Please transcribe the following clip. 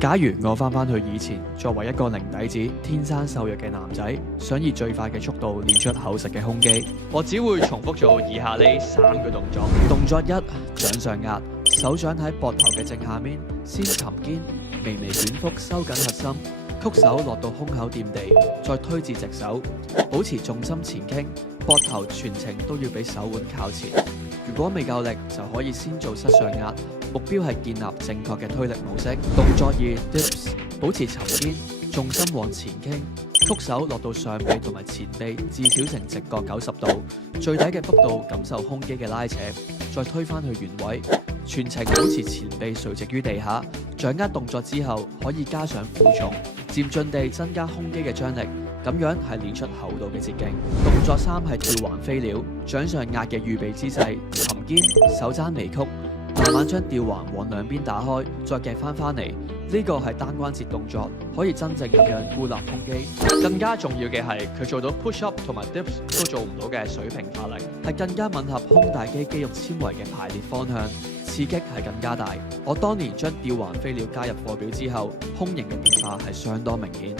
假如我翻去以前，作為一個零底子、天生瘦弱嘅男仔，想以最快嘅速度練出厚實嘅胸肌，我只會重複做以下呢3個動作。動作1：掌上壓，手掌喺膊頭嘅正下面，先沉肩，微微捲腹收緊核心，曲手落到胸口掂地，再推至直手，保持重心前傾，膊頭全程都要俾手腕靠前。如果未夠力，就可以先做膝上壓，目標係建立正確嘅推力模式。動作2 ：dips， 保持沉肩，重心往前傾，曲手落到上臂同埋前臂，至少成直角90度，最底嘅幅度感受胸肌嘅拉扯，再推返去原位，全程保持前臂垂直於地下。掌握動作之後，可以加上負重，漸進地增加胸肌嘅張力。咁樣係練出厚度嘅捷徑。動作3係吊環飛鳥，掌上壓嘅預備姿勢，沉肩，手踭微曲，慢慢將吊環往兩邊打開，再夾翻嚟。呢個係單關節動作，可以真正咁樣孤立胸肌。更加重要嘅係佢做到 push up 同埋 dips 都做唔到嘅水平發力，係更加吻合胸大肌肌肉纖維嘅排列方向，刺激係更加大。我當年將吊環飛鳥加入課表之後，胸型嘅變化係相當明顯。